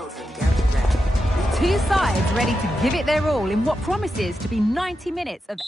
Two sides ready to give it their all in what promises to be 90 minutes of...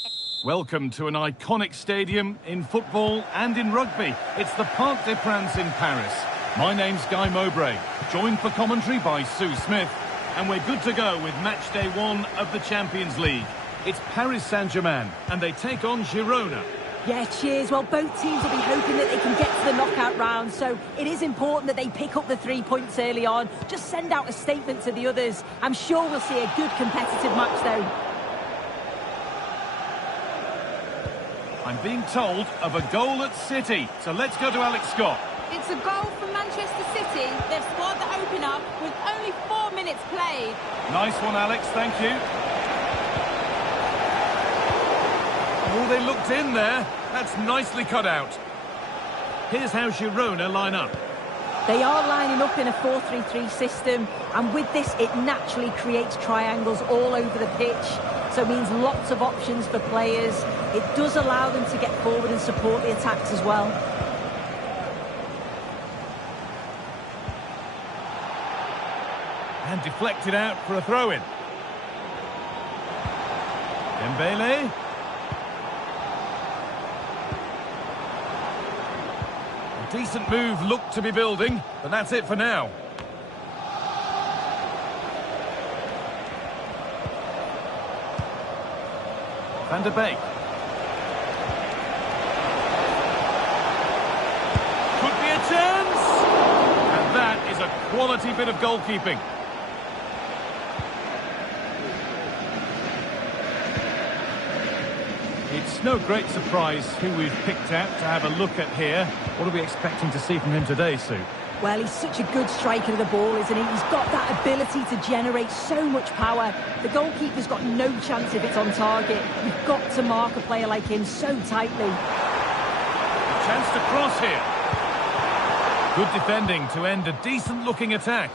Welcome to an iconic stadium in football and in rugby. It's the Parc des Princes in Paris. My name's Guy Mowbray, joined for commentary by Sue Smith, and we're good to go with match day 1 of the Champions League. It's Paris Saint-Germain, and they take on Girona. Yeah, cheers. Well, both teams will be hoping that they can get to the knockout round, so it is important that they pick up the 3 points early on. Just send out a statement to the others. I'm sure we'll see a good competitive match, though. I'm being told of a goal at City, so let's go to Alex Scott. It's a goal for Manchester City. They've scored the opener with only 4 minutes played. Nice one, Alex, thank you. Oh, they looked in there. That's nicely cut out. Here's how Girona line up. They are lining up in a 4-3-3 system, and with this, it naturally creates triangles all over the pitch. So it means lots of options for players. It does allow them to get forward and support the attacks as well. And deflected out for a throw-in. Dembele. A decent move looked to be building, but that's it for now. Van der Beek. Could be a chance! And that is a quality bit of goalkeeping. It's no great surprise who we've picked out to have a look at here. What are we expecting to see from him today, Sue? Well, he's such a good striker of the ball, isn't he? He's got that ability to generate so much power. The goalkeeper's got no chance if it's on target. You've got to mark a player like him so tightly. Chance to cross here. Good defending to end a decent-looking attack.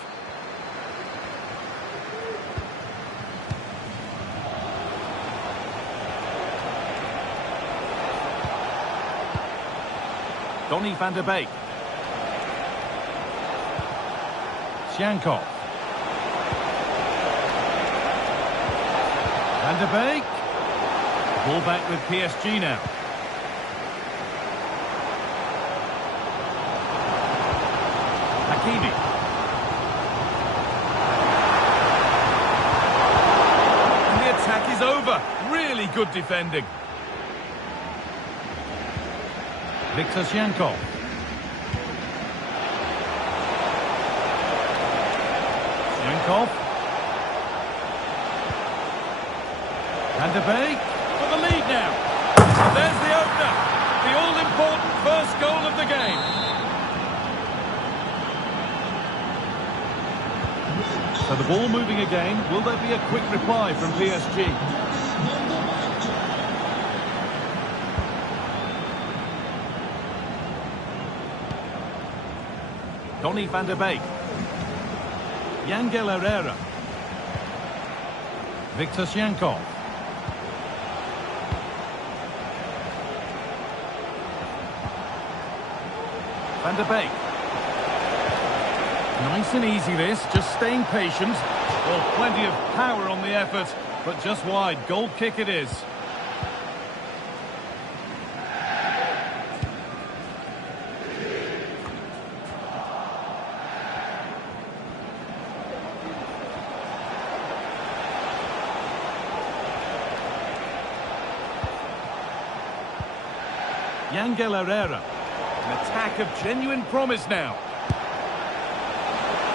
Donny van der Beek. Shankov. Van der Beek. Ball back with PSG now. Hakimi. And the attack is over. Really good defending. Victor Shankov. Shankov. Van der Beek for the lead now. And there's the opener. The all-important first goal of the game. So the ball moving again. Will there be a quick reply from PSG? Donny van der Beek. Yangel Herrera. Victor Shankov. Van der Beek. Nice and easy this, just staying patient. Well, plenty of power on the effort, but just wide. Goal kick it is. Yangel Herrera. An attack of genuine promise now.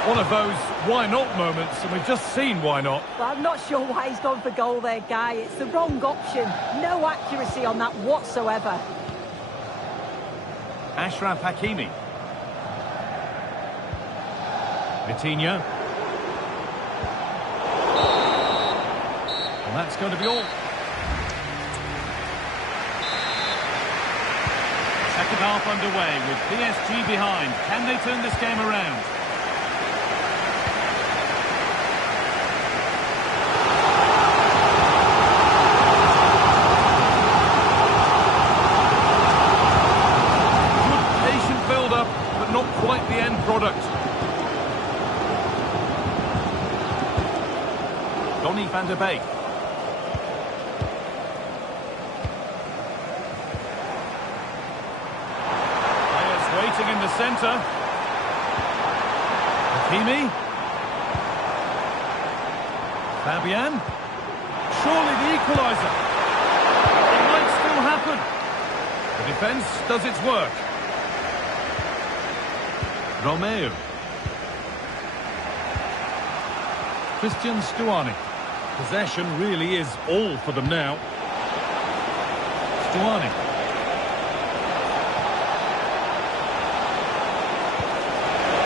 One of those why not moments, and we've just seen why not. Well, I'm not sure why he's gone for goal there, Guy. It's the wrong option. No accuracy on that whatsoever. Achraf Hakimi. Vitinha. Well, that's going to be all. Second half underway with PSG behind. Can they turn this game around? Good patient build-up, but not quite the end product. de Beek. Players waiting in the centre. Hakimi. Fabian. Surely the equaliser. It might still happen. The defence does its work. Romeo. Christian Stuani. Possession really is all for them now. Stuani.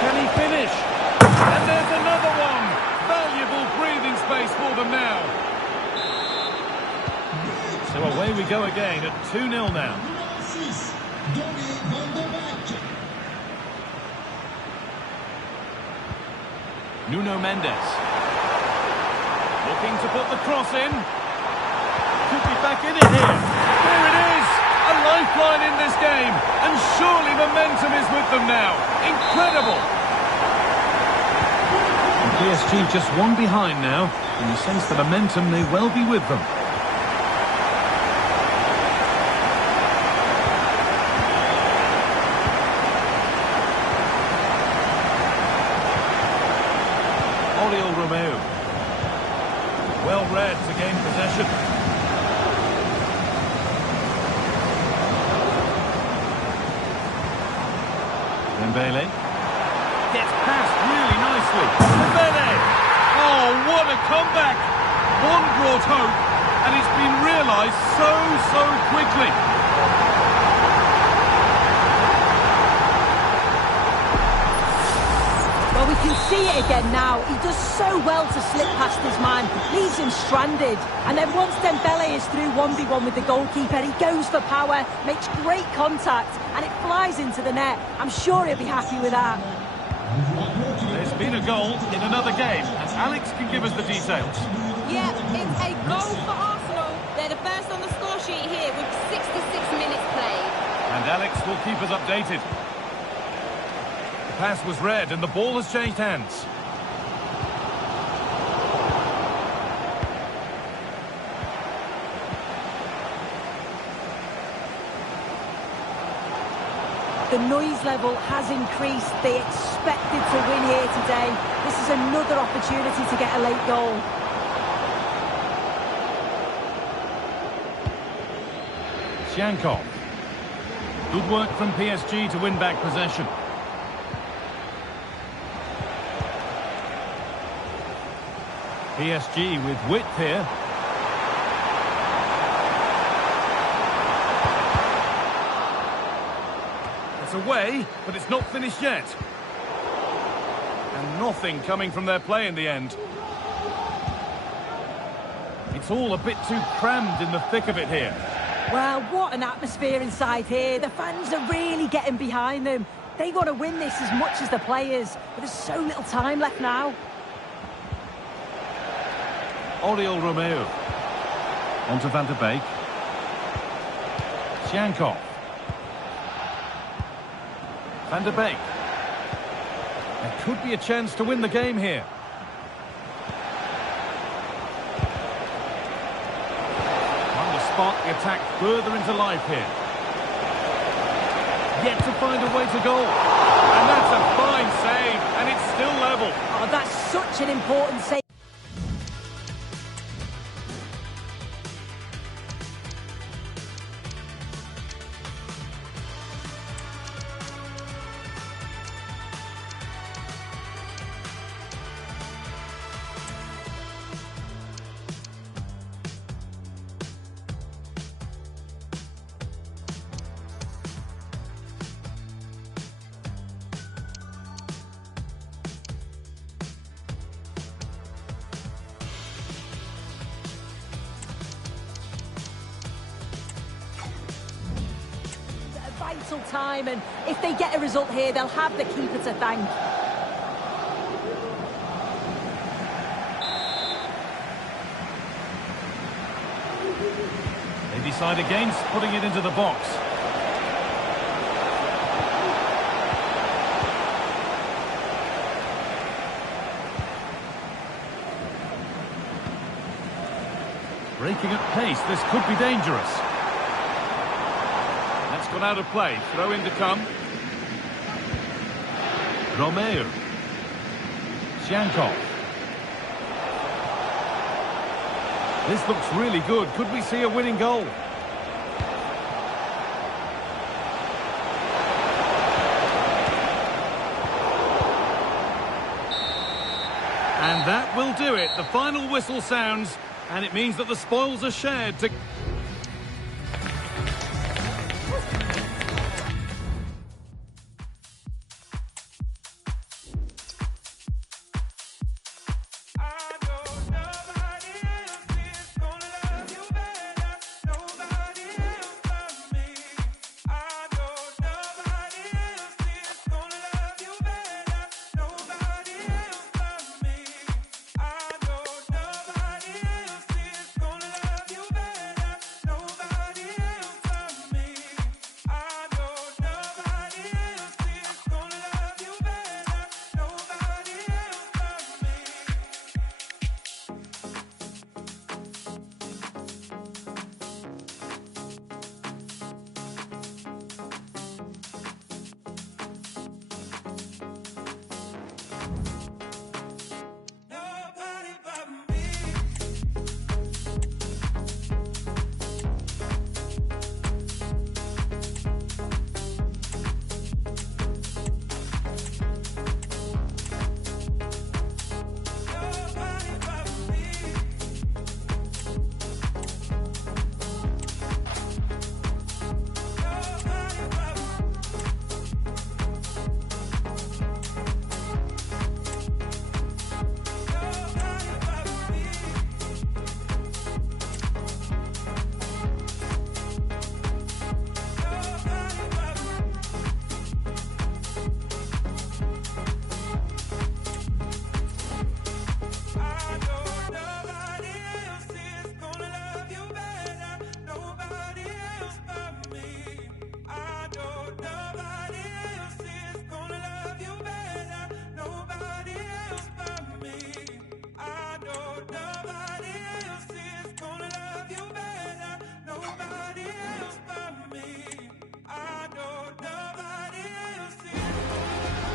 Can he finish? And there's another one! Valuable breathing space for them now. So away we go again at 2-0 now. Nuno Mendes. Looking to put the cross in. Could be back in it here. There it is! A lifeline in this game. And surely momentum is with them now. Incredible! And PSG just one behind now. And you sense the momentum may well be with them. Romeo. Well read to gain possession. Dembele. Gets past really nicely. Dembele! Oh, what a comeback! One brought hope, and it's been realised so quickly. Well, we can see it again now. He does so well to slip past his man, leaves him stranded. And then once Dembele is through 1v1 with the goalkeeper, he goes for power, makes great contact, and it flies into the net. I'm sure he'll be happy with that. There's been a goal in another game, and Alex can give us the details. Yeah, it's a goal for Arsenal. They're the first on the score sheet here with 66 minutes played. And Alex will keep us updated. The pass was read and the ball has changed hands. The noise level has increased. They expected to win here today. This is another opportunity to get a late goal. Shankov. Good work from PSG to win back possession. PSG with width here. It's away, but it's not finished yet. And nothing coming from their play in the end. It's all a bit too crammed in the thick of it here. Well, what an atmosphere inside here. The fans are really getting behind them. They want to win this as much as the players, but there's so little time left now. Oriol Romeo. Onto Van der Beek. Shankov. Van der Beek. There could be a chance to win the game here. Trying to spot the attack further into life here. Yet to find a way to goal. And that's a fine save, and it's still level. Oh, that's such an important save. Vital time, and if they get a result here, they'll have the keeper to thank. They decide against putting it into the box. Breaking at pace, this could be dangerous. That's gone out of play. Throw in to come. Romeo. Shankov. This looks really good. Could we see a winning goal? And that will do it. The final whistle sounds, and it means that the spoils are shared to...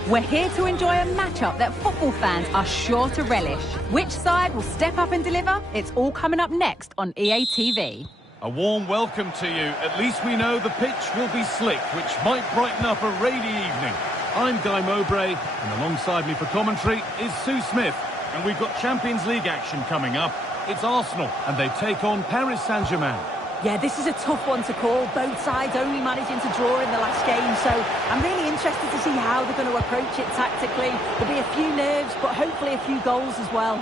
We're here to enjoy a matchup that football fans are sure to relish. Which side will step up and deliver? It's all coming up next on EA TV. A warm welcome to you. At least we know the pitch will be slick, which might brighten up a rainy evening. I'm Guy Mowbray, and alongside me for commentary is Sue Smith. And we've got Champions League action coming up. It's Arsenal, and they take on Paris Saint-Germain. Yeah, this is a tough one to call. Both sides only managing to draw in the last game, so I'm really interested to see how they're going to approach it tactically. There'll be a few nerves, but hopefully a few goals as well.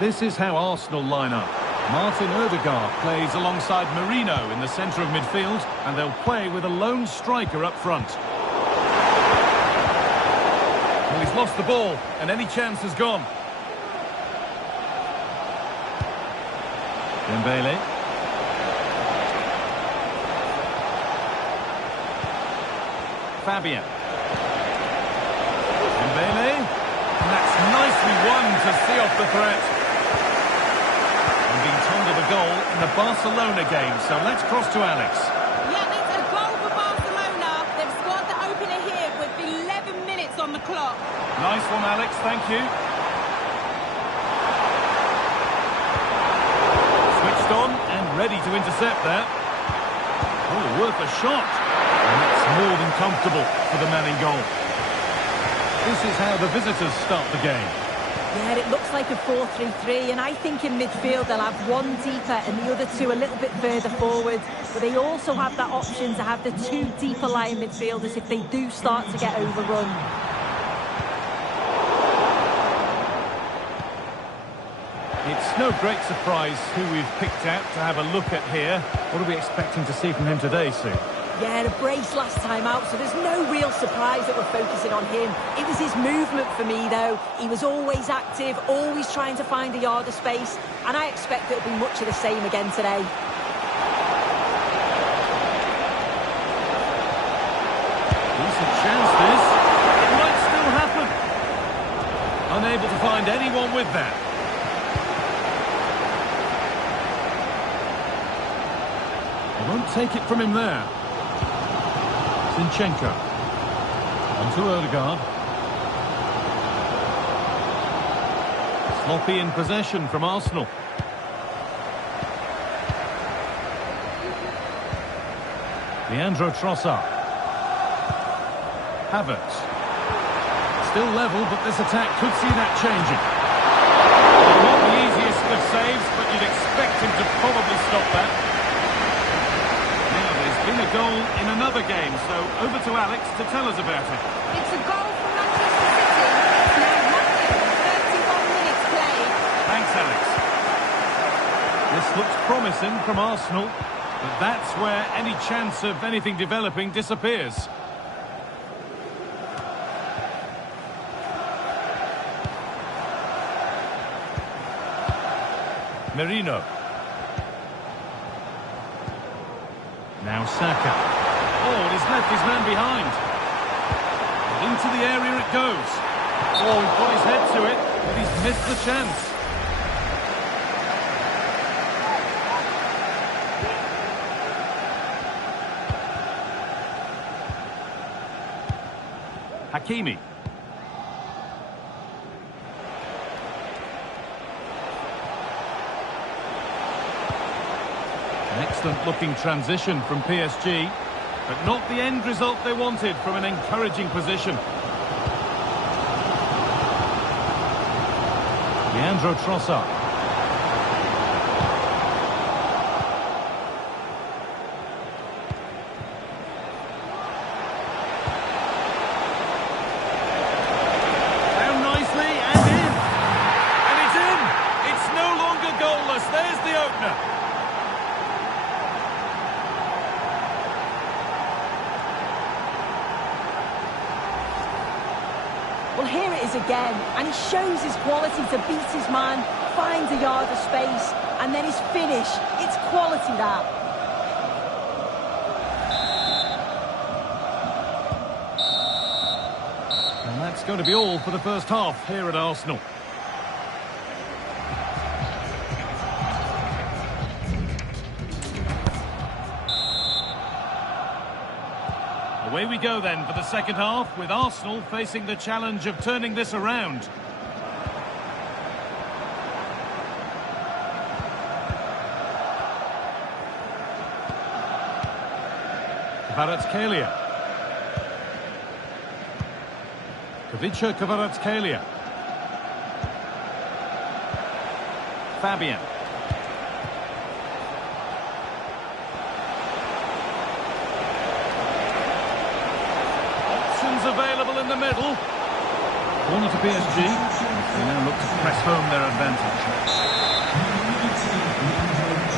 This is how Arsenal line up. Martin Odegaard plays alongside Merino in the centre of midfield, and they'll play with a lone striker up front. Well, he's lost the ball, and any chance has gone. Dembele. Fabian. Dembele. And that's nicely won to see off the threat. And being told of a goal in the Barcelona game, so let's cross to Alex. Yeah, it's a goal for Barcelona. They've scored the opener here with 11 minutes on the clock. Nice one, Alex, thank you. On and ready to intercept there. Oh, worth a shot. And that's more than comfortable for the man in goal. This is how the visitors start the game. Yeah, it looks like a 4-3-3, and I think in midfield they'll have one deeper and the other two a little bit further forward. But they also have that option to have the two deeper lying midfielders if they do start to get overrun. It's no great surprise who we've picked out to have a look at here. What are we expecting to see from him today, Sue? Yeah, a brace last time out, so there's no real surprise that we're focusing on him. It was his movement for me, though. He was always active, always trying to find a yard of space, and I expect it'll be much of the same again today. Decent chance, this. It might still happen. unable to find anyone with that. They won't take it from him there. Zinchenko. On to Odegaard. Sloppy in possession from Arsenal. Leandro Trossard. Havertz. Still level, but this attack could see that changing. Not the easiest of saves, but you'd expect him to probably stop that. Now there's been a goal in another game, so over to Alex to tell us about it. It's a goal for Manchester City. It's now 1 minute, 31 minutes played. Thanks, Alex. This looks promising from Arsenal, but that's where any chance of anything developing disappears. Merino. Now Saka. Oh, and he's left his man behind. Into the area it goes. Oh, he's got his head to it, but he's missed the chance. Hakimi. An excellent-looking transition from PSG, but not the end result they wanted from an encouraging position. Leandro Trossard. Down nicely and in. And it's in. It's no longer goalless. There's the opener. Well, here it is again, and he shows his quality to beat his man, finds a yard of space, and then his finish. It's quality, that. And that's going to be all for the first half here at Arsenal. Away we go then for the second half, with Arsenal facing the challenge of turning this around. Kvaratskhelia. Kavicha Kvaratskhelia. Fabian. Available in the middle. Corner to PSG. They now look to press home their advantage.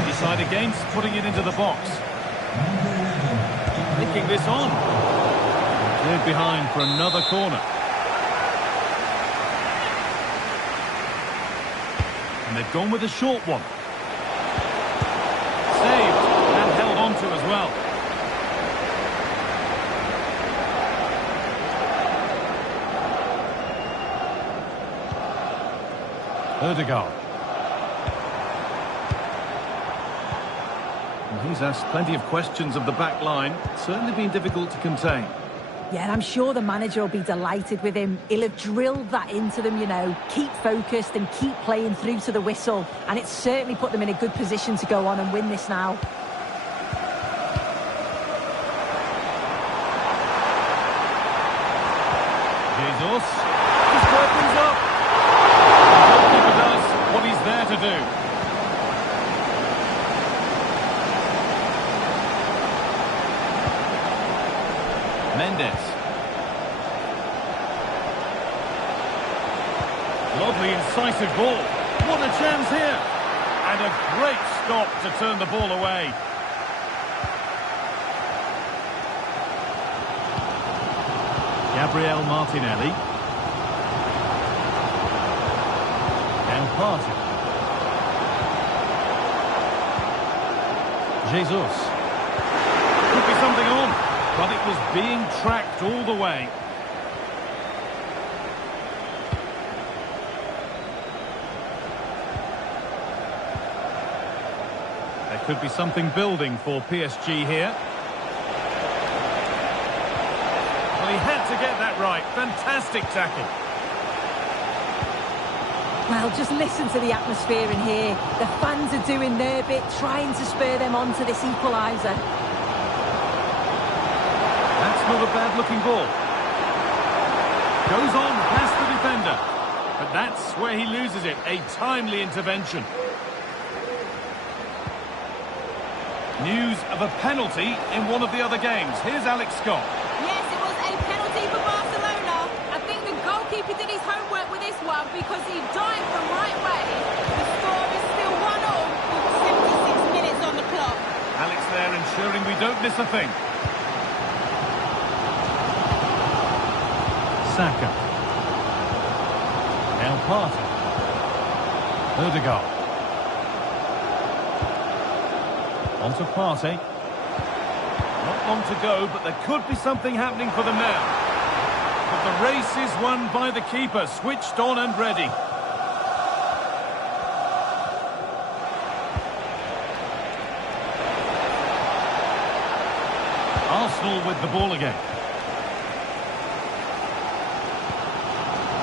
Decide against putting it into the box. Nicking this on. Cleared behind for another corner. And they've gone with a short one. Saved and held on to as well. Odegaard. And he's asked plenty of questions of the back line. It's certainly been difficult to contain. Yeah, and I'm sure the manager will be delighted with him. He'll have drilled that into them, you know. Keep focused and keep playing through to the whistle. And it's certainly put them in a good position to go on and win this now. Jesus. Just opens up. What he's there to do. Mendes. Lovely incisive ball. What a chance here. And a great stop to turn the ball away. Gabriel Martinelli. Party. Jesus. Could be something on, but it was being tracked all the way. Could be something building for PSG here. Well, he had to get that right. Fantastic tackle. Well, just listen to the atmosphere in here. The fans are doing their bit, trying to spur them on to this equaliser. That's not a bad-looking ball. Goes on past the defender. But that's where he loses it. A timely intervention. News of a penalty in one of the other games. Here's Alex Scott. Yes, it was a penalty for Barcelona. I think the goalkeeper did his homework with this one because he dived the right way. The score is still 1-1 with 76 minutes on the clock. Alex there ensuring we don't miss a thing. Saka. Now Partey. Odegaard. On to Partey. Not long to go, but there could be something happening for them now. But the race is won by the keeper, switched on and ready. Arsenal with the ball again.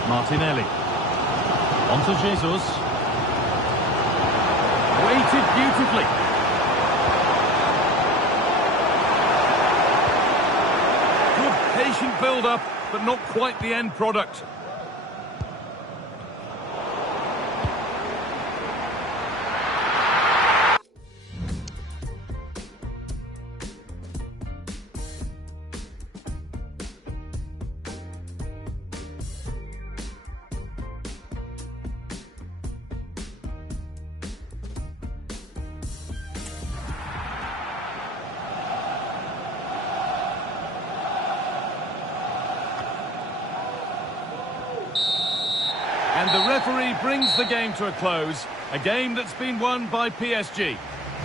Martinelli. On to Jesus. Waited beautifully. Patient build-up, but not quite the end product. And the referee brings the game to a close. A game that's been won by PSG.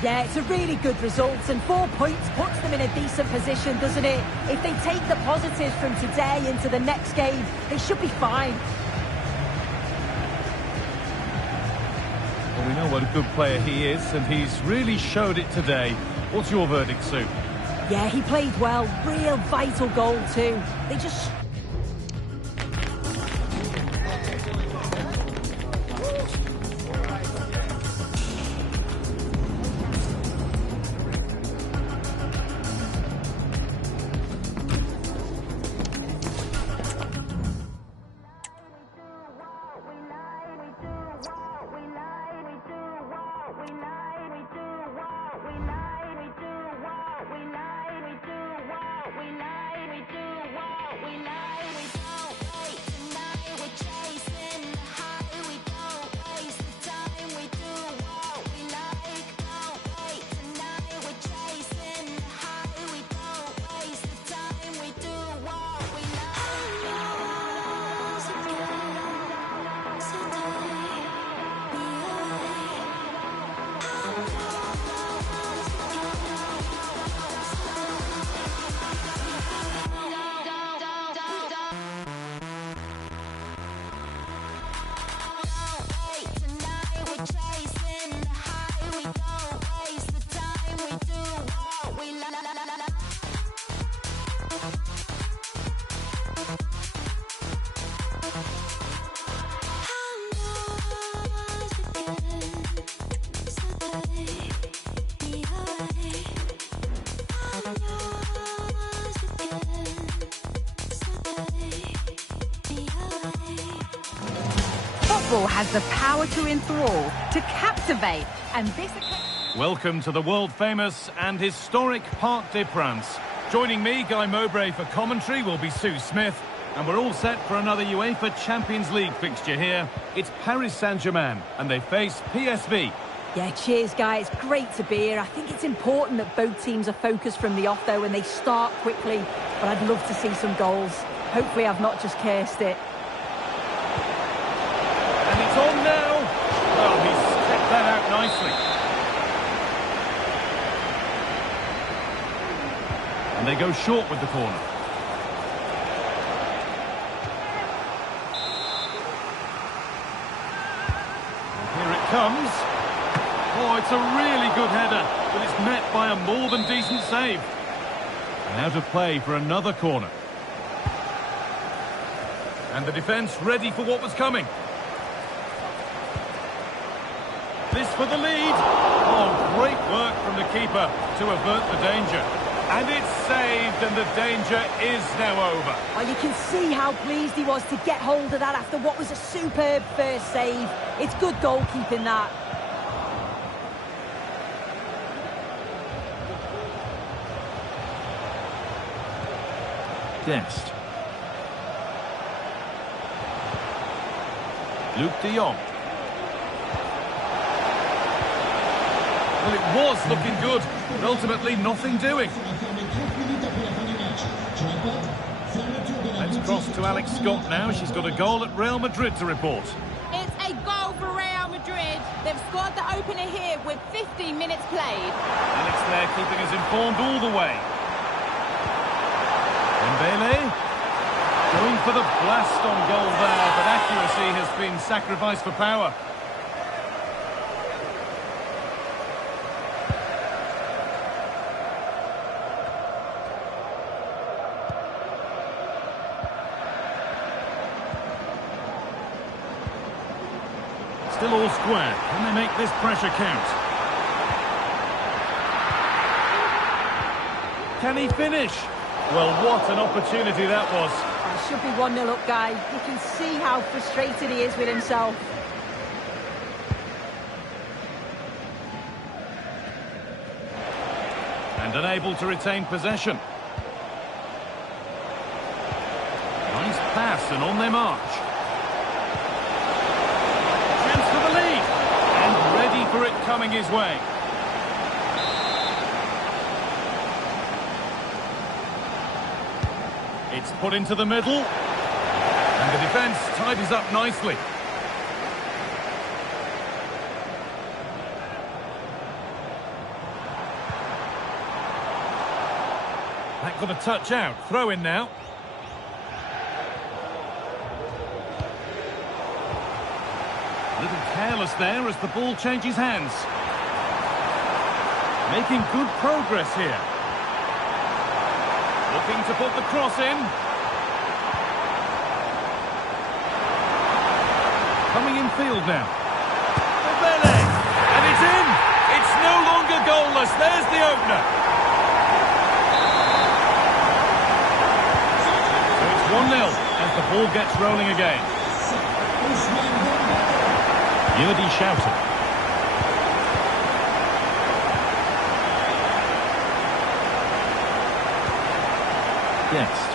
Yeah, it's a really good result, and 4 points puts them in a decent position, doesn't it? If they take the positives from today into the next game, they should be fine. Well, we know what a good player he is, and he's really showed it today. What's your verdict, Sue? Yeah, he played well. Real vital goal too. They just... Football has the power to enthrall, to captivate, and this... Welcome to the world-famous and historic Parc des Princes. Joining me, Guy Mowbray, for commentary will be Sue Smith, and we're all set for another UEFA Champions League fixture here. It's Paris Saint-Germain, and they face PSV. Yeah, cheers, Guy. It's great to be here. I think it's important that both teams are focused from the off, though, and they start quickly. But I'd love to see some goals. Hopefully I've not just cursed it. And it's on now. Well, he's stepped that out nicely. And they go short with the corner. And here it comes. Oh, it's a really good header, but it's met by a more than decent save. And out of play for another corner. And the defence ready for what was coming. This for the lead. Oh, great work from the keeper to avert the danger. And it's saved, and the danger is now over. Well, you can see how pleased he was to get hold of that after what was a superb first save. It's good goalkeeping, that. Dest. Luke de Jong. Well, it was looking good, but ultimately nothing doing. Let's cross to Alex Scott now. She's got a goal at Real Madrid to report. It's a goal for Real Madrid. They've scored the opener here with 15 minutes played. Alex there keeping us informed all the way. Dembele going for the blast on goal there, but accuracy has been sacrificed for power. Still all square. Can they make this pressure count? Can he finish? Well, what an opportunity that was. It should be 1-0 up, guy. You can see how frustrated he is with himself. And unable to retain possession. Nice pass and on their march. Chance for the lead. And ready for it coming his way. It's put into the middle. And the defence tidies up nicely. That got a touch out. Throw in now. A little careless there as the ball changes hands. Making good progress here. Looking to put the cross in. Coming in field now. Dembele! And it's in! It's no longer goalless. There's the opener. So it's 1-0 as the ball gets rolling again. Yudi shouted. Dest.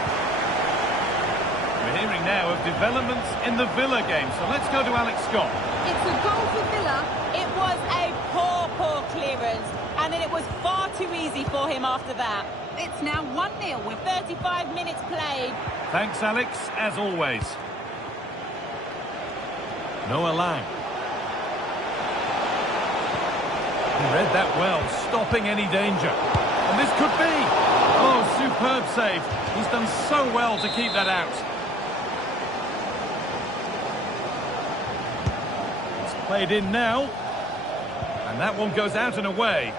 We're hearing now of developments in the Villa game, so let's go to Alex Scott. It's a goal for Villa. It was a poor clearance, and it was far too easy for him after that. It's now 1-0 with 35 minutes played. Thanks, Alex, as always. Noah Lang. He read that well, stopping any danger. And this could be. Oh, superb save. He's done so well to keep that out. It's played in now. And that one goes out and away.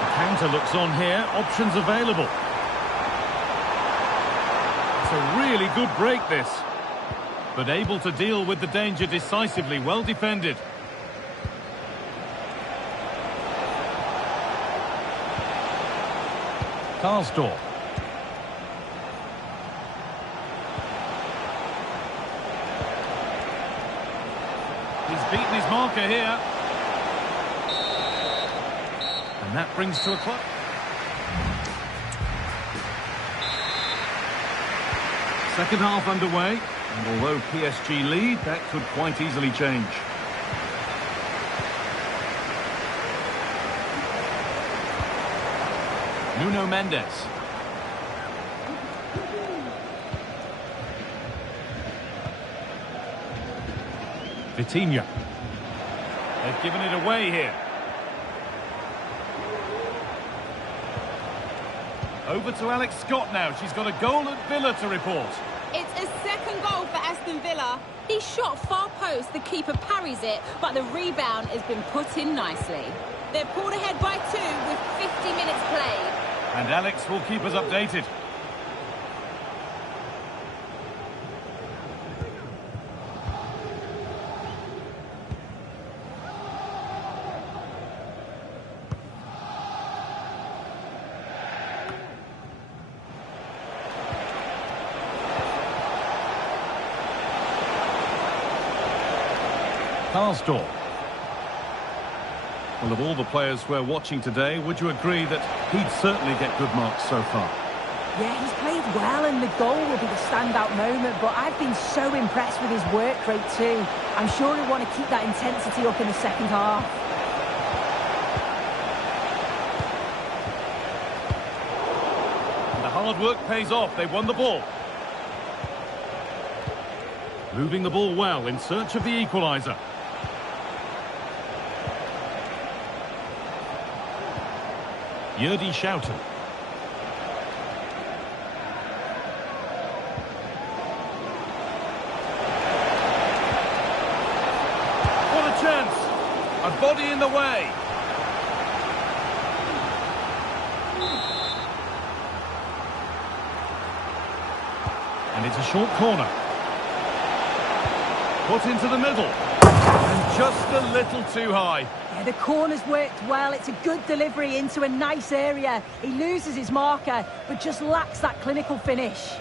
The counter looks on here. Options available. It's a really good break, this. But able to deal with the danger decisively. Well defended. Karsdorp. He's beaten his marker here. And that brings to a close. Second half underway. And although PSG lead, that could quite easily change. Nuno Mendes. Vitinha. They've given it away here. Over to Alex Scott now. She's got a goal at Villa to report. It's a second second goal for Aston Villa. He shot far post, the keeper parries it, but the rebound has been put in nicely. They're pulled ahead by 2 with 50 minutes played. And Alex will keep us updated. Karsdorp. Well, of all the players we're watching today, would you agree that he'd certainly get good marks so far? Yeah, he's played well and the goal will be the standout moment, but I've been so impressed with his work rate too. I'm sure he'll want to keep that intensity up in the second half. And the hard work pays off. They won the ball. Moving the ball well in search of the equaliser. Yerdy Schouten. What a chance! A body in the way. And it's a short corner. Put into the middle. And just a little too high. Yeah, the corner's worked well. It's a good delivery into a nice area. He loses his marker, but just lacks that clinical finish.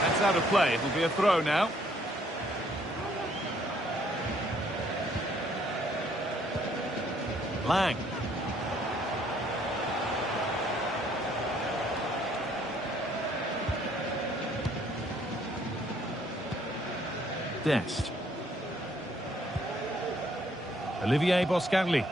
That's out of play. It'll be a throw now. Lang. Dest. Olivier Boscanli.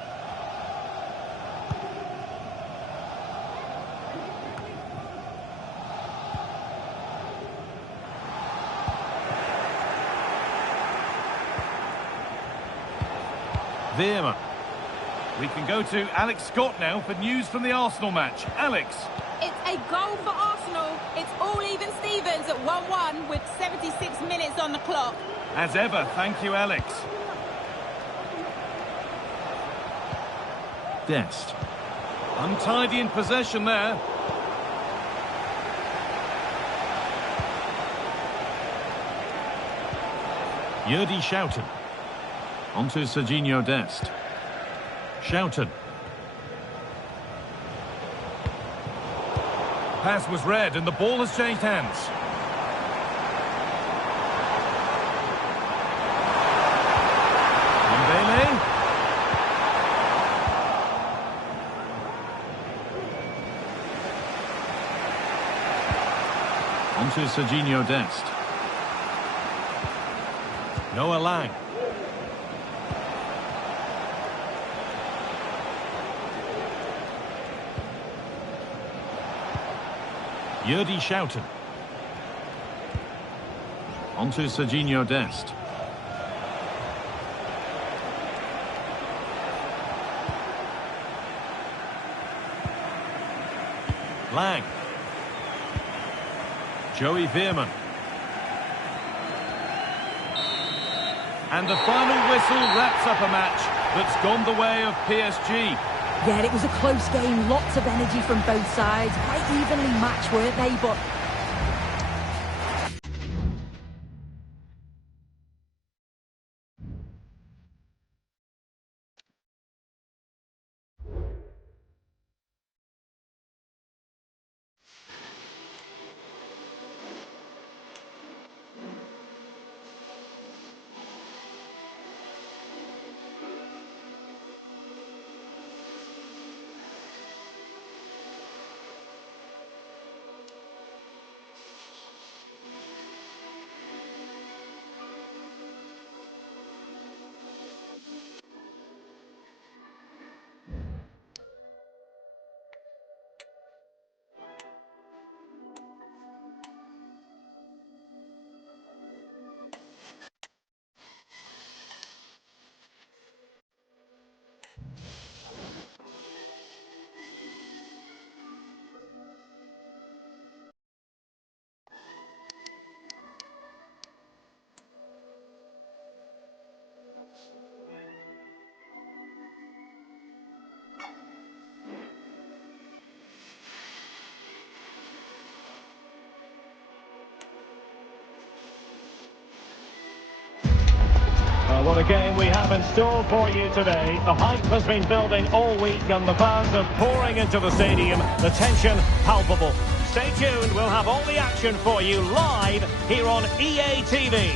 Veerman. We can go to Alex Scott now for news from the Arsenal match. Alex. It's a goal for Arsenal. It's all even Stevens at 1-1 with 76 minutes on the clock. As ever, thank you, Alex. Dest. Untidy in possession there. Yerdy Schouten. Onto Serginho Dest. Schouten. Pass was read and the ball has changed hands. Onto Serginho Dest. Noah Lang. Yerdy Schouten. Onto Serginho Dest. Lang. Joey Veerman. And the final whistle wraps up a match that's gone the way of PSG. Yeah, it was a close game, lots of energy from both sides, quite evenly matched, weren't they? But What a game we have in store for you today. The hype has been building all week and the fans are pouring into the stadium. The tension palpable. Stay tuned, we'll have all the action for you live here on EA TV.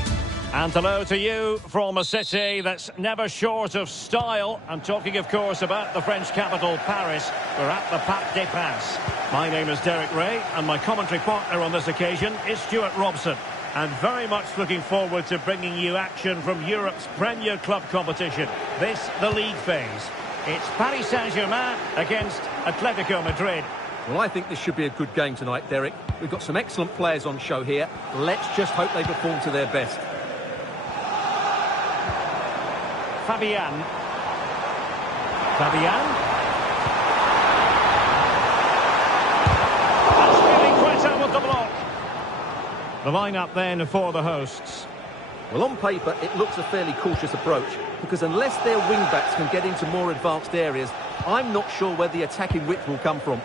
And hello to you from a city that's never short of style. I'm talking, of course, about the French capital, Paris. We're at the Parc des Princes. My name is Derek Ray, and my commentary partner on this occasion is Stuart Robson. And very much looking forward to bringing you action from Europe's Premier Club competition. This, the league phase. It's Paris Saint-Germain against Atletico Madrid. Well, I think this should be a good game tonight, Derek. We've got some excellent players on show here. Let's just hope they perform to their best. Fabian. Azpilicueta with the block. The line-up then for the hosts. Well, on paper, it looks a fairly cautious approach, because unless their wing-backs can get into more advanced areas, I'm not sure where the attacking width will come from.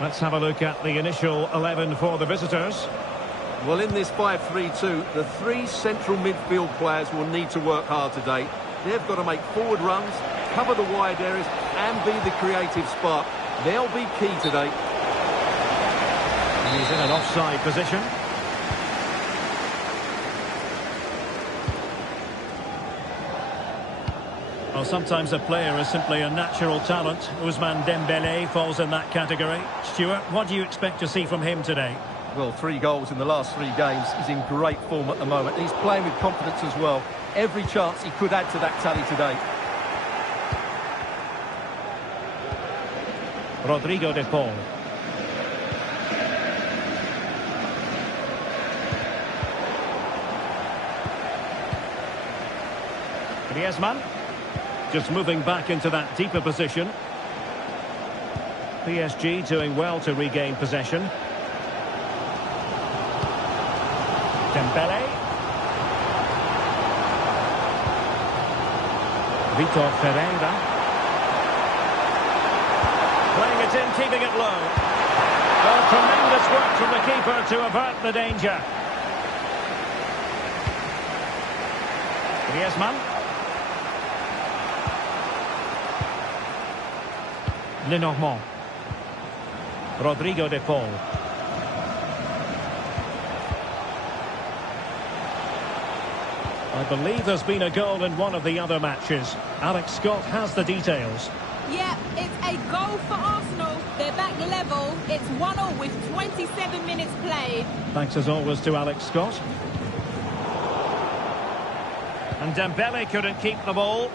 Let's have a look at the initial 11 for the visitors. Well, in this 5-3-2, the three central midfield players will need to work hard today. They've got to make forward runs, cover the wide areas, and be the creative spark. They'll be key today. He's in an offside position. Well, sometimes a player is simply a natural talent. Ousmane Dembélé falls in that category. Stuart, what do you expect to see from him today? Well, 3 goals in the last 3 games. He's in great form at the moment. He's playing with confidence as well. Every chance he could add to that tally today. Rodrigo de Paul. Griezmann. Just moving back into that deeper position. PSG doing well to regain possession. Dembélé. Vitor Ferreira. Playing it in, keeping it low. Oh, tremendous work from the keeper to avert the danger. Griezmann. Lenormand. Rodrigo de Paul. I believe there's been a goal in one of the other matches. Alex Scott has the details. Yeah, it's a goal for Arsenal. They're back level. It's 1-1 with 27 minutes played. Thanks as always to Alex Scott. And Dembélé couldn't keep the ball.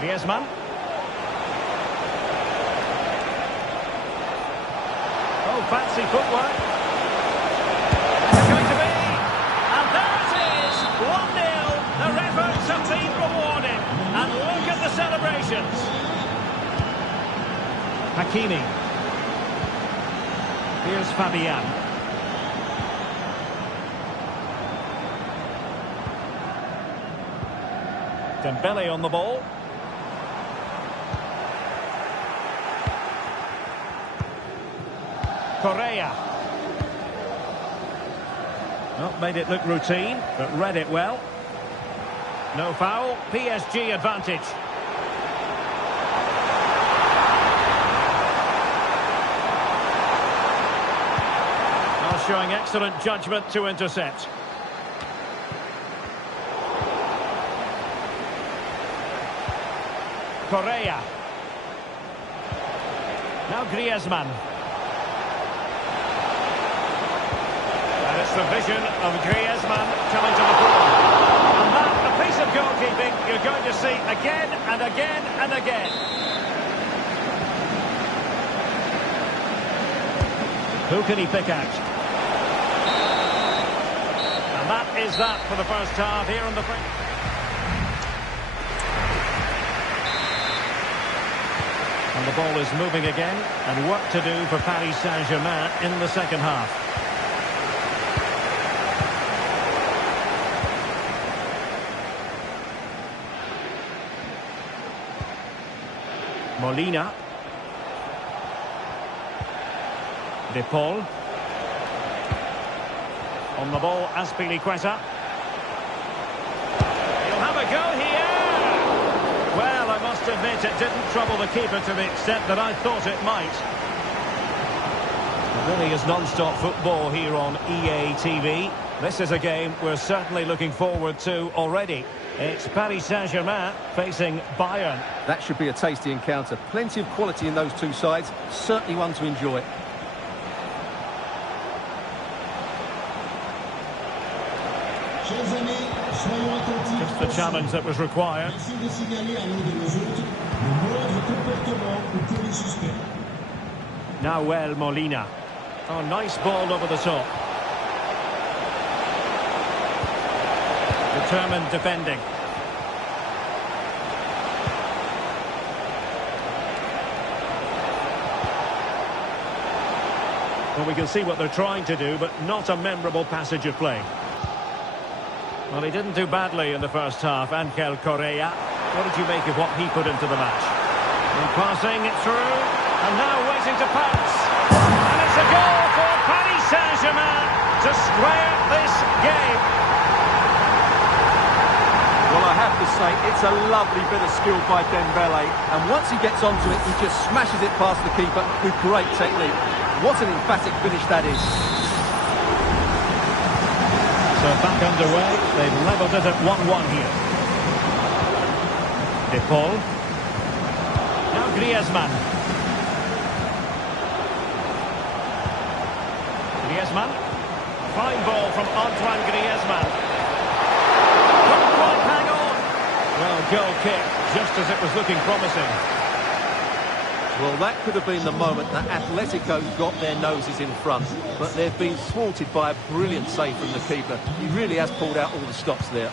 Griezmann. Oh, fancy footwork. It's going to be. And there it is. 1-0. Their efforts have been rewarded. And look at the celebrations. Hakimi. Here's Fabian. Dembélé on the ball. Correa. Not made it look routine, but read it well. No foul. PSG advantage. Well, showing excellent judgment to intercept. Correa. Now Griezmann. And it's the vision of Griezmann coming to the fore. And that, a piece of goalkeeping you're going to see again and again and again. Who can he pick out? And that is that for the first half here on the French. And the ball is moving again, and work to do for Paris Saint-Germain in the second half. Molina. De Paul. On the ball, Azpilicueta. He'll have a go here! Well, I must admit it didn't trouble the keeper to the extent that I thought it might. It really is non-stop football here on EA TV. This is a game we're certainly looking forward to already. It's Paris Saint-Germain facing Bayern. That should be a tasty encounter. Plenty of quality in those two sides. Certainly one to enjoy. Just the challenge that was required. Nahuel Molina. Oh, nice ball over the top. Determined defending. Well, we can see what they're trying to do, but not a memorable passage of play. Well, he didn't do badly in the first half, Angel Correa. What did you make of what he put into the match? And passing it through, and now waiting to pass. And it's a goal for Paris Saint-Germain to square this game. Well, I have to say, it's a lovely bit of skill by Dembele. And once he gets onto it, he just smashes it past the keeper with great technique. What an emphatic finish that is. So back underway, they've levelled it at 1-1 here. De Paul. Now Griezmann. Griezmann. Fine ball from Antoine Griezmann. Couldn't quite hang on. Well, goal kick, just as it was looking promising. Well, that could have been the moment that Atletico got their noses in front. But they've been thwarted by a brilliant save from the keeper. He really has pulled out all the stops there.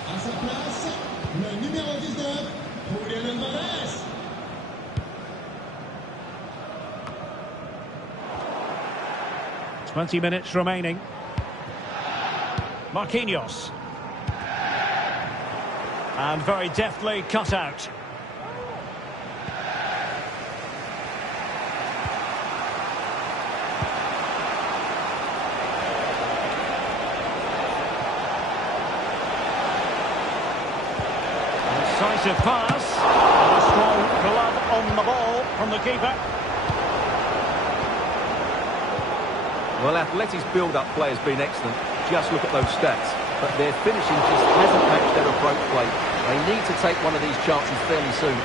20 minutes remaining. Marquinhos. And very deftly cut out. Decisive pass. And a strong glove on the ball from the keeper. Well, Atleti's build-up play has been excellent. Just look at those stats. But their finishing just hasn't matched their approach play. They need to take one of these chances fairly soon.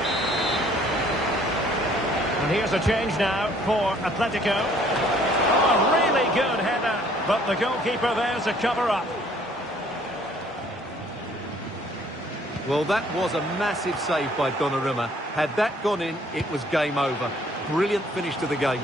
And here's a change now for Atletico. Oh, a really good header. But the goalkeeper there's a cover-up. Well, that was a massive save by Donnarumma. Had that gone in, it was game over. Brilliant finish to the game.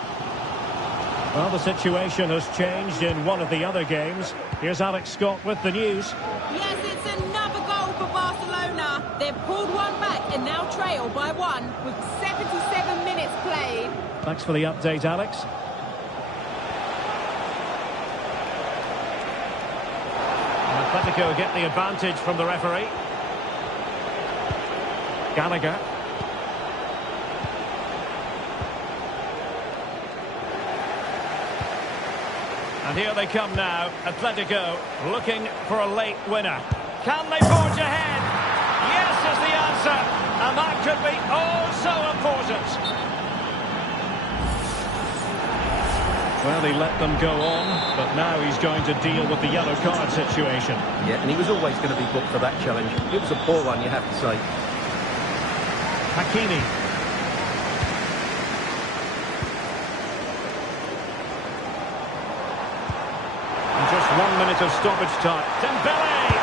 Well, the situation has changed in one of the other games. Here's Alex Scott with the news. Yes, it's another goal for Barcelona. They've pulled one back and now trail by one with 77 minutes played. Thanks for the update, Alex. And Atletico get the advantage from the referee. Gallagher. And here they come now, Atletico looking for a late winner. Can they forge ahead? Yes is the answer, and that could be oh so important. Well, he let them go on, but now he's going to deal with the yellow card situation. Yeah, and he was always going to be booked for that challenge. It was a poor one, you have to say. Hakimi. Just 1 minute of stoppage time. Dembele!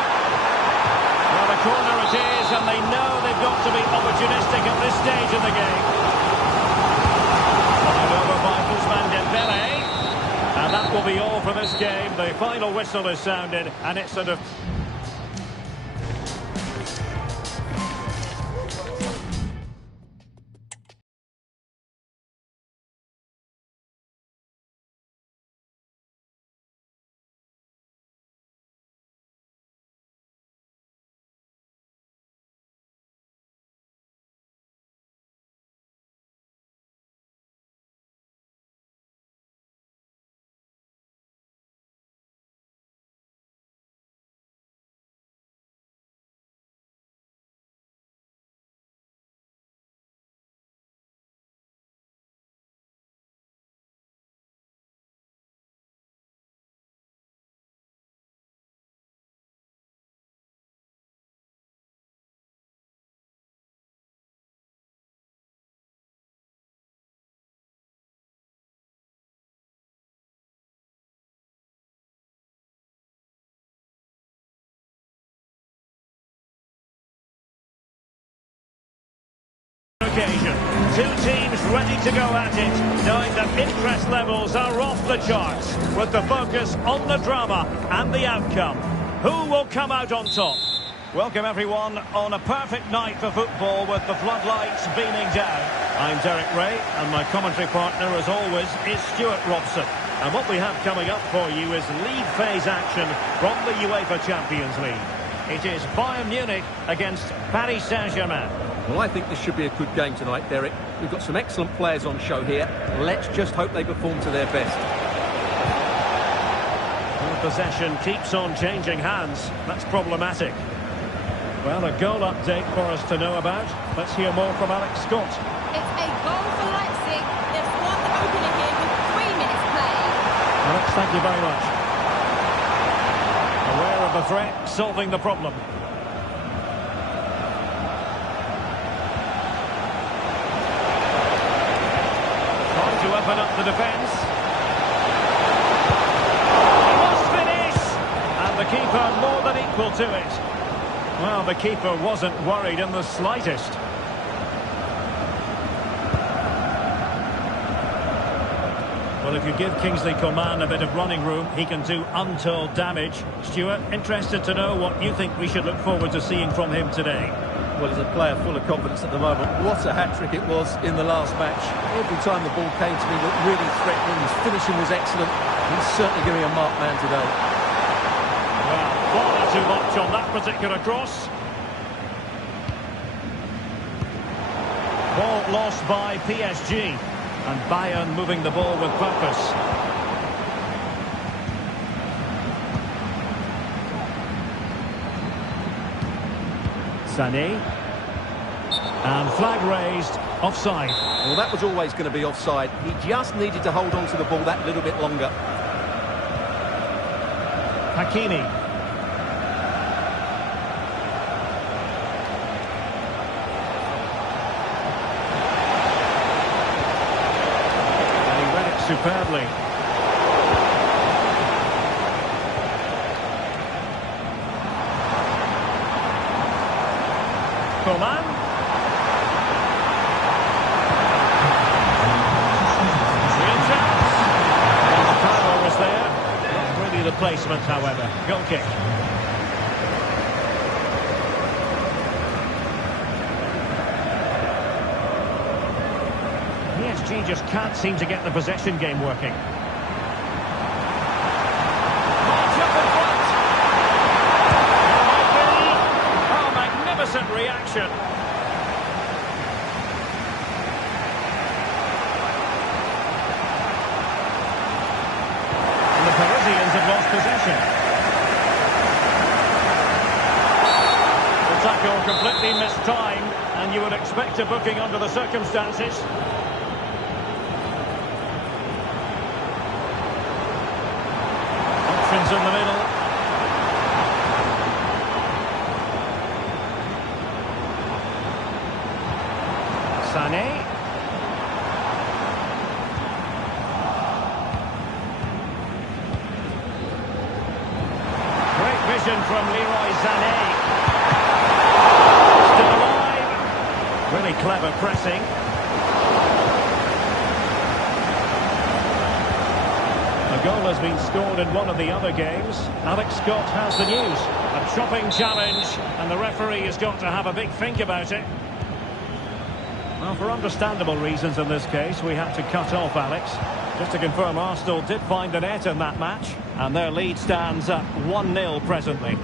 Well, the corner it is, and they know they've got to be opportunistic at this stage of the game. Followed over by Ousmane Dembele. And that will be all for this game. The final whistle is sounded, and it's sort of occasion. Two teams ready to go at it, knowing that interest levels are off the charts, with the focus on the drama and the outcome. Who will come out on top? Welcome everyone on a perfect night for football with the floodlights beaming down. I'm Derek Ray and my commentary partner as always is Stuart Robson. And what we have coming up for you is league phase action from the UEFA Champions League. It is Bayern Munich against Paris Saint-Germain. Well, I think this should be a good game tonight, Derek. We've got some excellent players on show here. Let's just hope they perform to their best. Well, possession keeps on changing hands. That's problematic. Well, a goal update for us to know about. Let's hear more from Alex Scott. It's a goal for Leipzig. They've scored the opener here with 3 minutes played. Alex, thank you very much. Aware of the threat, solving the problem. Trying to open up the defence. He must finish! And the keeper more than equal to it. Well, the keeper wasn't worried in the slightest. Well, if you give Kingsley Coman a bit of running room, he can do untold damage. Stuart, interested to know what you think we should look forward to seeing from him today. Well, he's a player full of confidence at the moment. What a hat-trick it was in the last match. Every time the ball came to me, looked really threatening. His finishing was excellent. He's certainly going to be a marked man today. Well, far too much on that particular cross. Ball lost by PSG. And Bayern moving the ball with purpose. Sané. And flag raised. Offside. Well, that was always going to be offside. He just needed to hold on to the ball that little bit longer. Hakimi. Superbly. Coman. Real chance. And the power was there. Not really the placement, however. Goal kick. PSG just can't seem to get the possession game working. March up in front. Oh, magnificent reaction. And the Parisians have lost possession. The tackle completely mistimed, and you would expect a booking under the circumstances. In the middle. Sané. Great vision from Leroy Sané. Still alive. Really clever pressing. A goal has been scored in one of the other games. Alex Scott has the news. A chopping challenge, and the referee has got to have a big think about it. Well, for understandable reasons in this case, we had to cut off Alex. Just to confirm, Arsenal did find a net in that match, and their lead stands at 1-0 presently.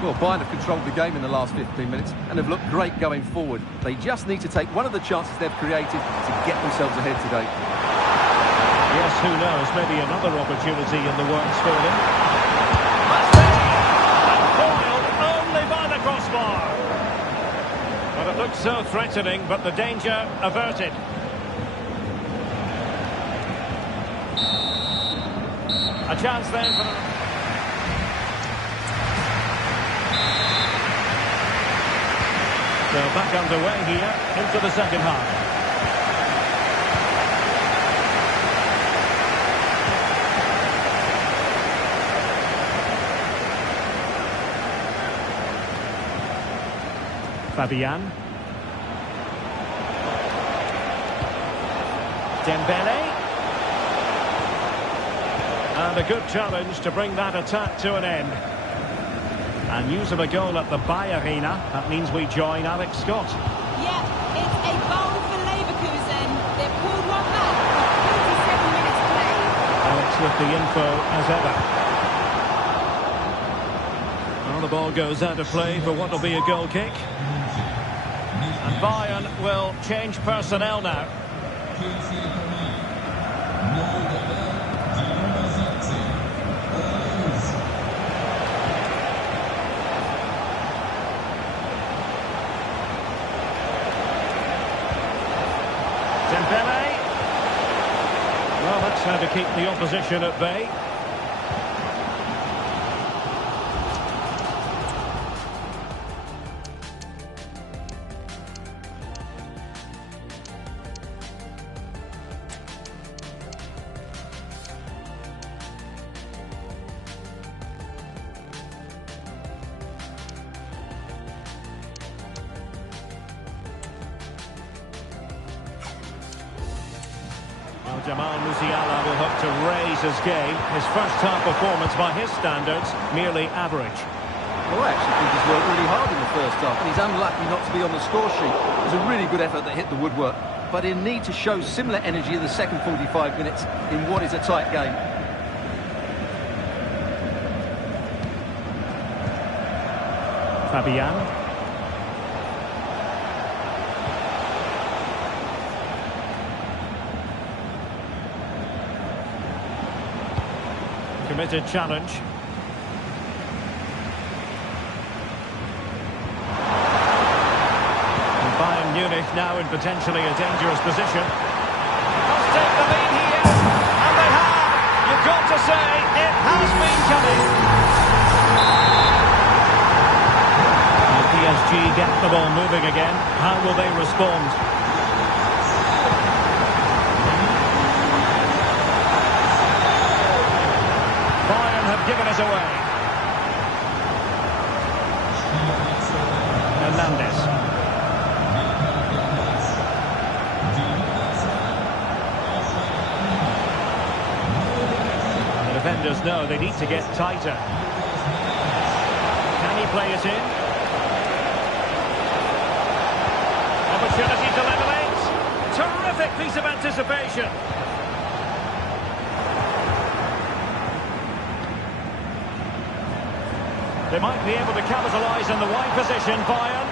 Well, Bayern have controlled the game in the last 15 minutes and have looked great going forward. They just need to take one of the chances they've created to get themselves ahead today. Yes, who knows, maybe another opportunity in the works for them. And foiled only by the crossbar. But it looked so threatening, but the danger averted. A chance then for the... So back underway here into the second half. Fabian. Dembele. And a good challenge to bring that attack to an end. And news of a goal at the Bay Arena. That means we join Alex Scott. Yeah, it's a goal for Leverkusen. They've pulled one back with 27 minutes played. Alex with the info as ever. Well, the ball goes out of play for what will be a goal kick. And Bayern will change personnel now. Dembele. Well, that's how to keep the opposition at bay. Well, Jamal Musiala will hope to raise his game. His first-half performance, by his standards, merely average. Well, I actually think he's worked really hard in the first half, and he's unlucky not to be on the score sheet. It was a really good effort that hit the woodwork, but he'll need to show similar energy in the second 45 minutes in what is a tight game. Fabian. Committed challenge. And Bayern Munich now in potentially a dangerous position. Must take the lead here, and they have. You've got to say it has been coming. The PSG get the ball moving again. How will they respond? Given us away. Hernandez. The defenders know they need to get tighter. Can he play it in? Opportunity to level it. Terrific piece of anticipation. They might be able to capitalise in the wide position, Bayern.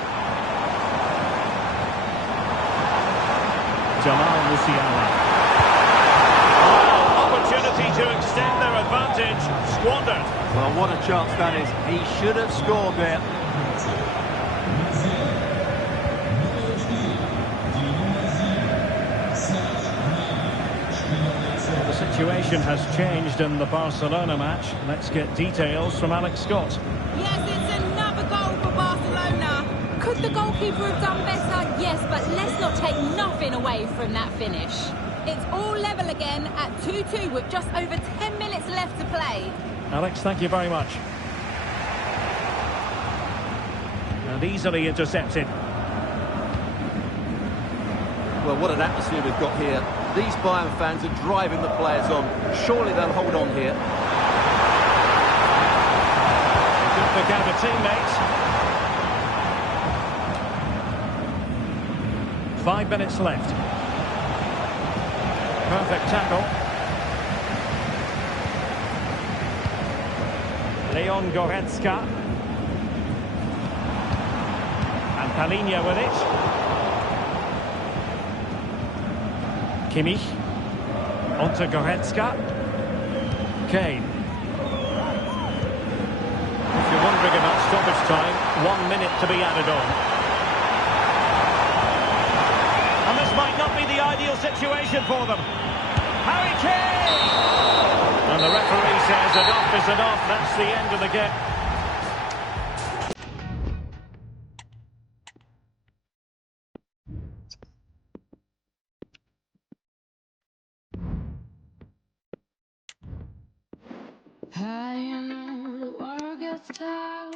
Jamal Musiala. Well, opportunity to extend their advantage. Squandered. Well, what a chance that is. He should have scored there. The situation has changed in the Barcelona match. Let's get details from Alex Scott. Yes, it's another goal for Barcelona. Could the goalkeeper have done better? Yes, but let's not take nothing away from that finish. It's all level again at 2-2 with just over 10 minutes left to play. Alex, thank you very much. And easily intercepted. Well, what an atmosphere we've got here. These Bayern fans are driving the players on. Surely they'll hold on here. Good look out of teammates. 5 minutes left. Perfect tackle. Leon Goretzka. And Palinha with it. Kimmich. Onto Goretzka. Kane. If you're wondering about stoppage time, 1 minute to be added on. And this might not be the ideal situation for them. Harry Kane! And the referee says enough is enough. That's the end of the game. I know the world gets tired.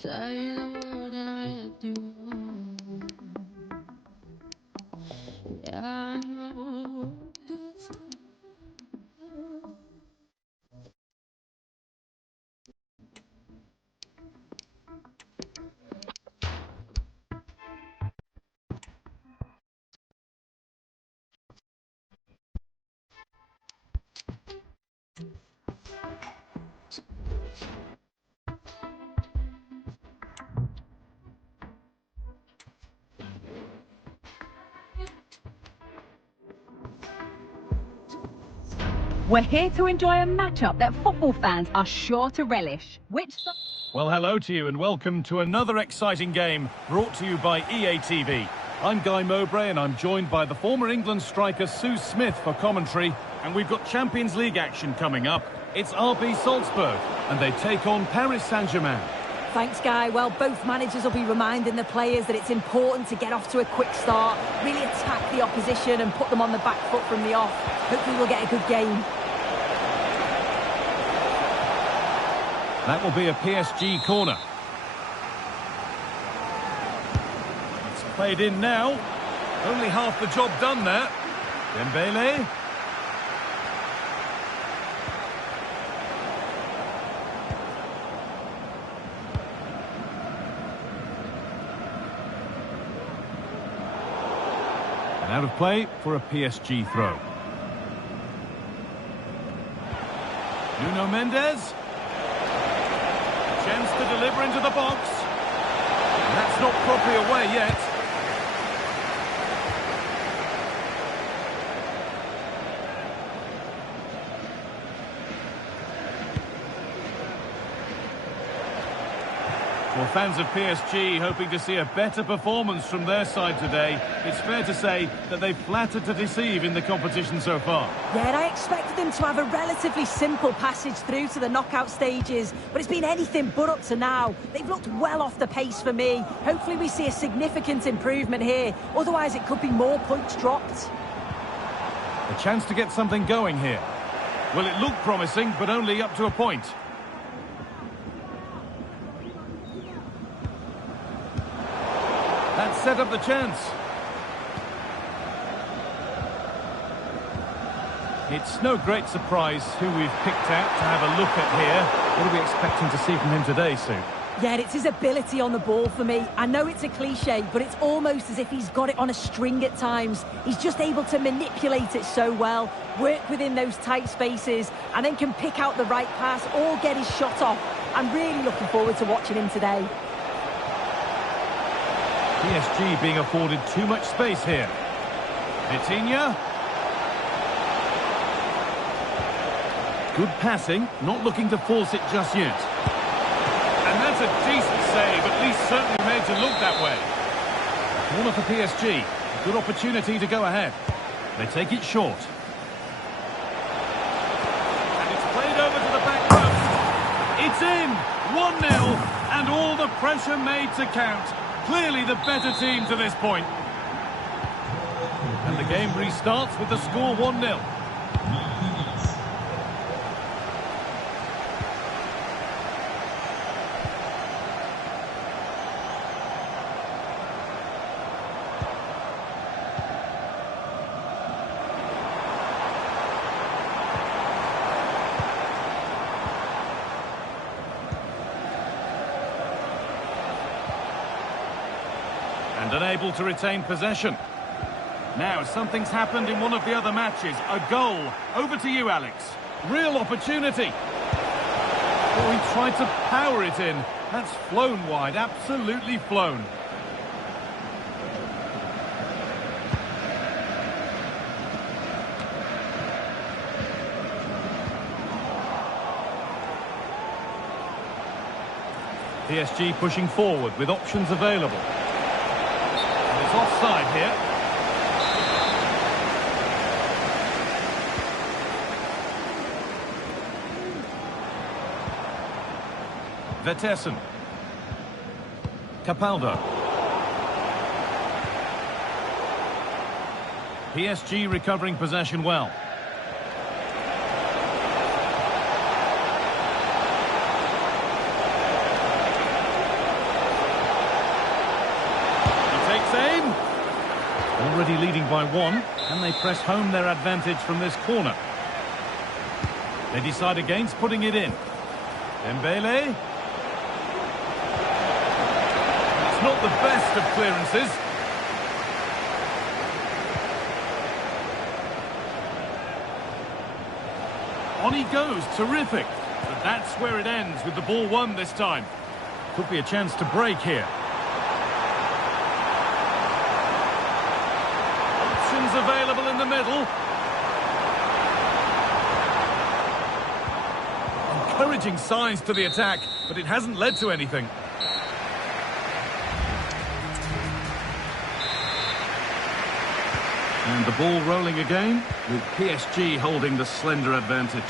Tell you the world and I do. We're here to enjoy a matchup that football fans are sure to relish. Well, hello to you and welcome to another exciting game brought to you by EA TV. I'm Guy Mowbray and I'm joined by the former England striker Sue Smith for commentary. And we've got Champions League action coming up. It's RB Salzburg and they take on Paris Saint-Germain. Thanks, Guy. Well, both managers will be reminding the players that it's important to get off to a quick start, really attack the opposition and put them on the back foot from the off. Hopefully we'll get a good game. That will be a PSG corner. It's played in now. Only half the job done there. Dembele. And out of play for a PSG throw. Nuno Mendes. Chance to deliver into the box. And that's not properly away yet. Well, fans of PSG hoping to see a better performance from their side today. It's fair to say that they've flattered to deceive in the competition so far. Yeah, and I expected them to have a relatively simple passage through to the knockout stages, but it's been anything but up to now. They've looked well off the pace for me. Hopefully we see a significant improvement here, otherwise it could be more points dropped. A chance to get something going here. Well, it looked promising, but only up to a point. That set up the chance. It's no great surprise who we've picked out to have a look at here. What are we expecting to see from him today, Sue? Yeah, it's his ability on the ball for me. I know it's a cliche, but it's almost as if he's got it on a string at times. He's just able to manipulate it so well, work within those tight spaces, and then can pick out the right pass or get his shot off. I'm really looking forward to watching him today. PSG being afforded too much space here. Vitinha. Good passing, not looking to force it just yet. And that's a decent save, at least certainly made to look that way. Corner for PSG. A good opportunity to go ahead. They take it short. And it's played over to the back post. It's in! 1-0, and all the pressure made to count. Clearly the better team to this point. And the game restarts with the score 1-0. And unable to retain possession. Now, something's happened in one of the other matches. A goal. Over to you, Alex. Real opportunity. Oh, he tried to power it in. That's flown wide. Absolutely flown. PSG pushing forward with options available. It's offside here. Vetessen. Capaldo. PSG recovering possession well. Aim. Already leading by one, and they press home their advantage from this corner. They decide against putting it in. Dembele. It's not the best of clearances. On he goes, terrific. But that's where it ends with the ball won this time. Could be a chance to break here. Options available in the middle. Encouraging signs to the attack, but it hasn't led to anything. And the ball rolling again, with PSG holding the slender advantage.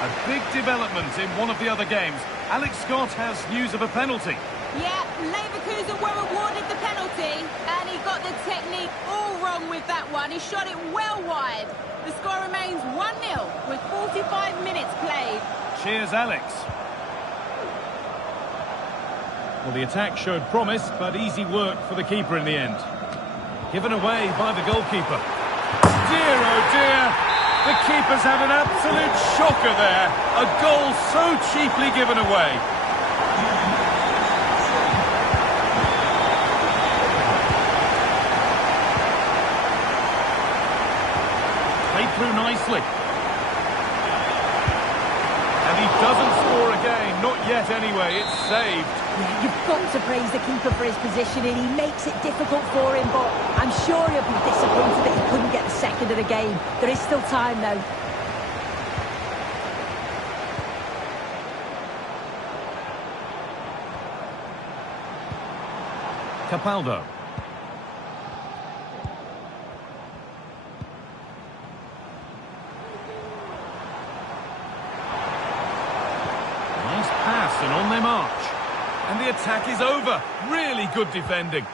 A big development in one of the other games. Alex Scott has news of a penalty. Yeah, Leverkusen were awarded the penalty, and he got the technique all wrong with that one. He shot it well wide. The score remains 1-0 with 45 minutes played. Cheers, Alex. Well, the attack showed promise, but easy work for the keeper in the end. Given away by the goalkeeper. Dear, oh dear! The keeper's had an absolute shocker there. A goal so cheaply given away. Played through nicely. And he doesn't score again. Not yet anyway. It's saved. Yeah, you've got to praise the keeper for his positioning. He makes it difficult for him, but I'm sure he'll be disappointed that he couldn't get the second of the game. There is still time, though. Capaldo. Nice pass and on they march. And the attack is over. Really good defending.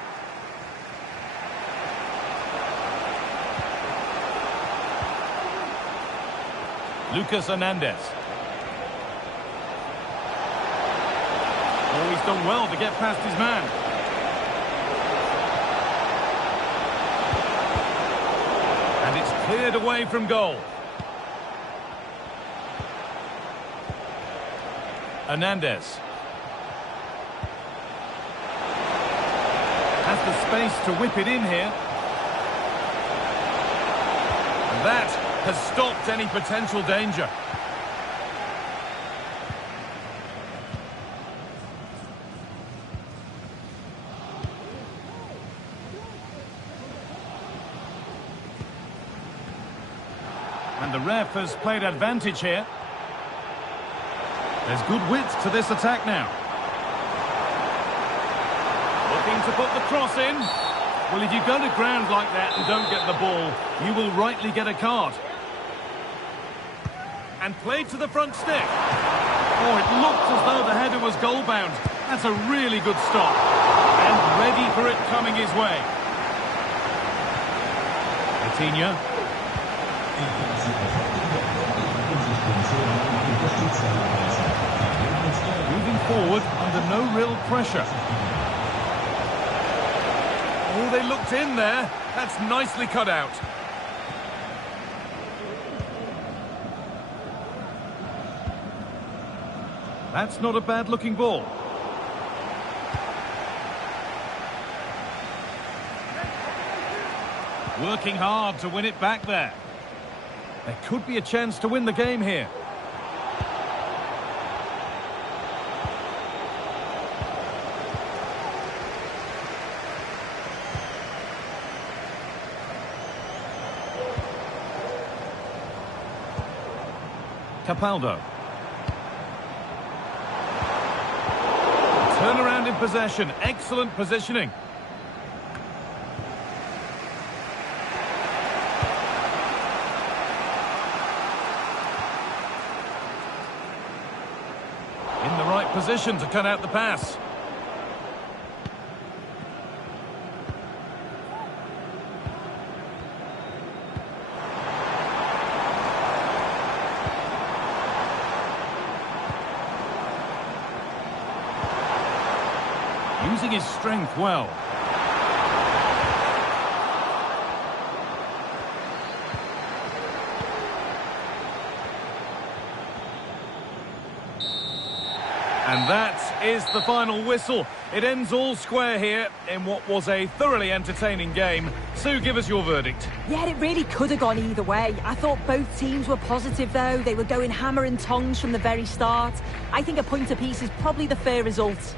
Lucas Hernandez. Oh, he's done well to get past his man. And it's cleared away from goal. Hernandez. Has the space to whip it in here. And that has stopped any potential danger. And the ref has played advantage here. There's good width to this attack now. Looking to put the cross in. Well, if you go to ground like that and don't get the ball, you will rightly get a card. And played to the front stick. Oh, it looked as though the header was goal-bound. That's a really good stop. And ready for it coming his way. Coutinho. Moving forward under no real pressure. Oh, they looked in there. That's nicely cut out. That's not a bad-looking ball. Working hard to win it back there. There could be a chance to win the game here. Capaldo. Turnaround in possession. Excellent positioning. In the right position to cut out the pass. Using his strength well. And that is the final whistle. It ends all square here in what was a thoroughly entertaining game. Sue, give us your verdict. Yeah, it really could have gone either way. I thought both teams were positive, though. They were going hammer and tongs from the very start. I think a point apiece is probably the fair result.